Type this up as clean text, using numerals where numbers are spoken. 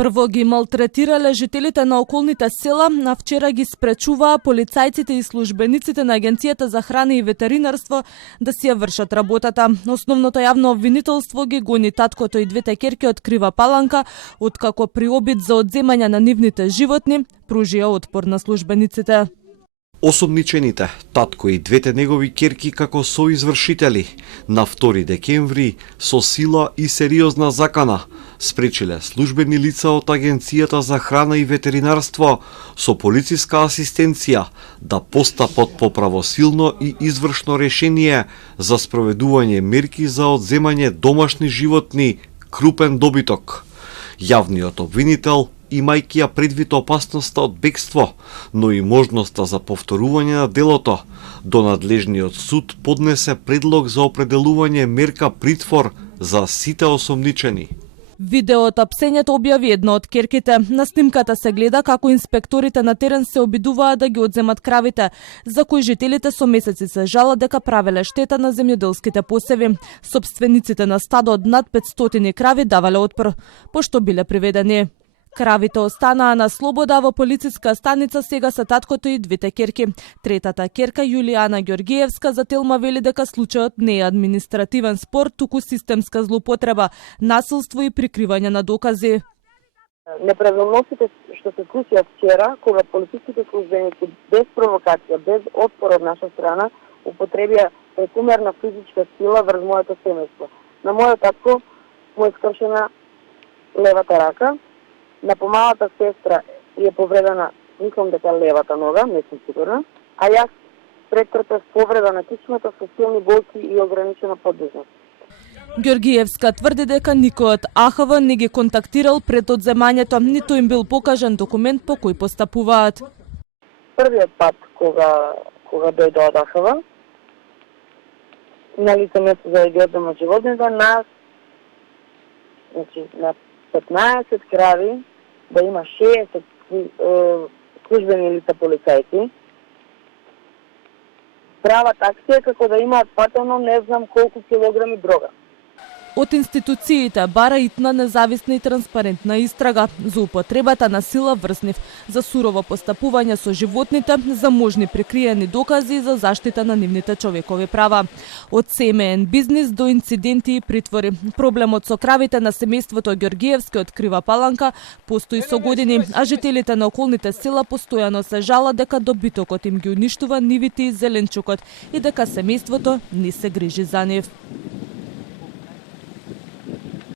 Прво ги малтретирале жителите на околните села, а вчера ги спречуваа полицајците и службениците на Агенцијата за храна и ветеринарство да си ја вршат работата. Основното јавно обвинителство ги гони таткото и двете ќерки од Крива Паланка, откако при обид за одземање на нивните животни пружија отпор на службениците. Осомничените, татко и двете негови ќерки како соизвршители, на 2 декември со сила и сериозна закана спречиле службени лица од Агенцијата за храна и ветеринарство со полициска асистенција да постапат по правосилно и извршно решение за спроведување мерки за одземање домашни животни, крупен добиток. Јавниот обвинител, имајќи ја предвид опасноста од бегство, но и можноста за повторување на делото, до надлежниот суд поднесе предлог за определување мерка притвор за сите осомничени. Видео од апсењето објави една од ќерките. На снимката се гледа како инспекторите на терен се обидуваат да ги одземат кравите, за кои жителите со месеци се жалат дека правеле штета на земјоделските посеви. Собствениците на стадо од над 500 крави давале отпор, пошто биле приведени. Кравите останаа на слобода во полициска станица, сега се таткото и двете ќерки. Третата ќерка, Јулијана Ѓоргиевска, за Телма вели дека случајот не е административен спор, туку системска злоупотреба, насилство и прикривање на докази. Неправилностите што се случија вчера, кога полициските службеници без провокација, без отпор од наша страна, употребија прекумерна физичка сила врз моето семејство. На мојот татко му е скршена левата рака, на помалата сестра е повредена, мислам дека левата нога, не сум сигурна, а јас претрпев повреда на кичмата со силни болки и ограничена подвижност. Ѓоргиевска тврди дека никој од АХВ не ги контактирал пред одземањето, ниту им бил покажан документ по кој постапуваат. Првиот пат кога дојде од АХВ, на лице место за да одземат животните, нас, значи, на 15 крави, да има 60 службени лица полицајци, прават акција како да имаат фатално не знам колку килограми дрога. Од институциите бара итна, независна и транспарентна истрага за употребата на сила врз нив, за сурово постапување со животните, за можни прикриени докази и за заштита на нивните човекови права. Од семеен бизнис до инциденти и притвори. Проблемот со кравите на семејството Ѓоргиевски од Крива Паланка постои со години, а жителите на околните села постојано се жалат дека добитокот им ги уништува нивите и зеленчукот и дека семејството не се грижи за нив.